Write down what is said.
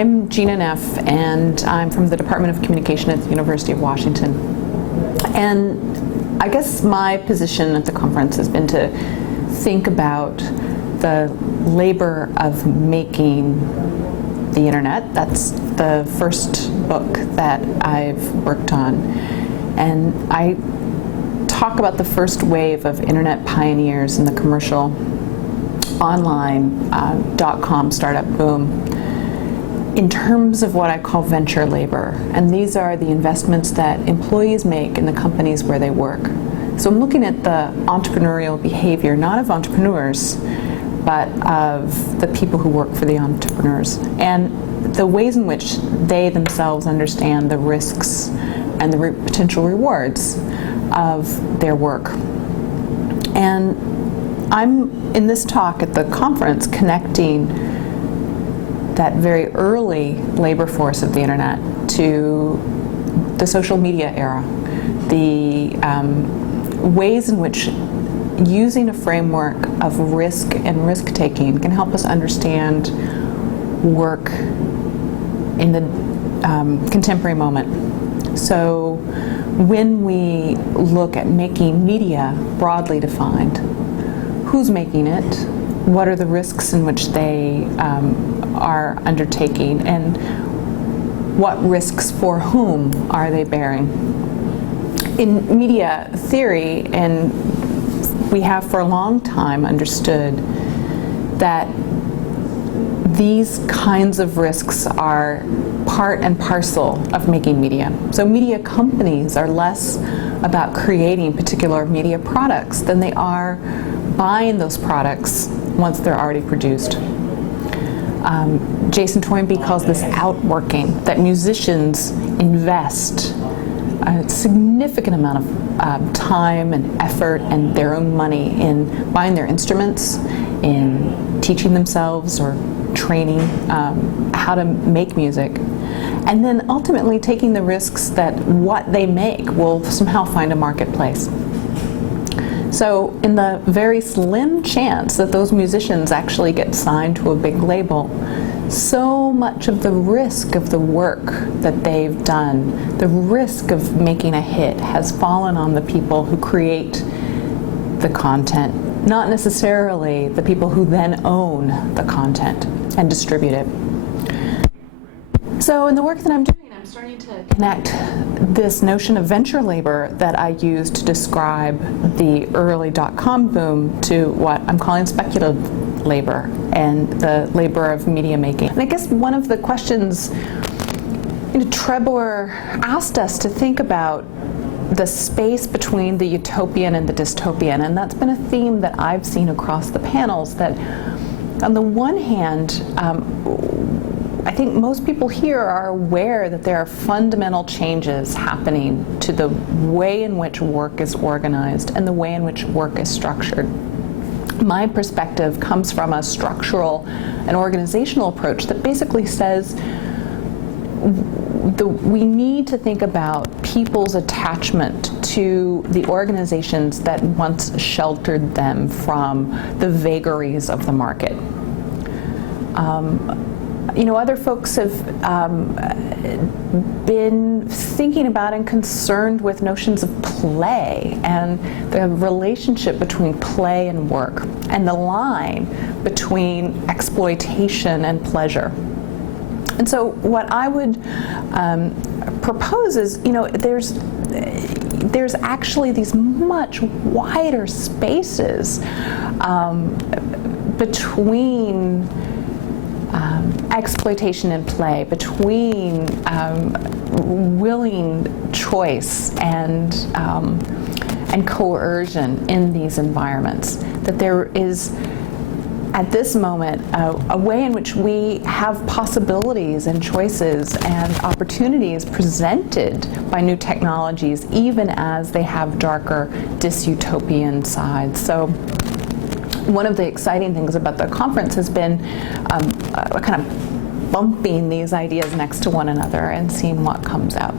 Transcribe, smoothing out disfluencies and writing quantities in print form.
I'm Gina Neff, and I'm from the Department of Communication at the University of Washington. And I guess my position at the conference has been to think about the labor of making the internet. That's the first book that I've worked on. And I talk about the first wave of internet pioneers in the commercial online .com startup boom in terms of what I call venture labor. And these are the investments that employees make in the companies where they work. So I'm looking at the entrepreneurial behavior, not of entrepreneurs, but of the people who work for the entrepreneurs, and the ways in which they themselves understand the risks and the potential rewards of their work. And I'm, in this talk at the conference, connecting that very early labor force of the internet to the social media era, the ways in which using a framework of risk and risk-taking can help us understand work in the contemporary moment. So when we look at making media broadly defined, who's making it, what are the risks in which they are undertaking, and what risks for whom are they bearing? In media theory, and we have for a long time understood that these kinds of risks are part and parcel of making media. So media companies are less about creating particular media products than they are buying those products once they're already produced. Jason Toynbee calls this outworking, that musicians invest a significant amount of time and effort and their own money in buying their instruments, in teaching themselves or training how to make music, and then ultimately taking the risks that what they make will somehow find a marketplace. So in the very slim chance that those musicians actually get signed to a big label, so much of the risk of the work that they've done, the risk of making a hit, has fallen on the people who create the content, not necessarily the people who then own the content and distribute it. So in the work that I'm doing, I'm starting to connect this notion of venture labor that I used to describe the early .com boom to what I'm calling speculative labor and the labor of media making. And I guess one of the questions Trebor asked us to think about the space between the utopian and the dystopian, and that's been a theme that I've seen across the panels, that on the one hand, I think most people here are aware that there are fundamental changes happening to the way in which work is organized and the way in which work is structured. My perspective comes from a structural and organizational approach that basically says we need to think about people's attachment to the organizations that once sheltered them from the vagaries of the market. Other folks have been thinking about and concerned with notions of play and the relationship between play and work, and the line between exploitation and pleasure. And so what I would propose is, there's actually these much wider spaces between exploitation and play, between willing choice and coercion in these environments. That there is at this moment, a way in which we have possibilities and choices and opportunities presented by new technologies, even as they have darker dystopian sides. So one of the exciting things about the conference has been kind of bumping these ideas next to one another and seeing what comes out.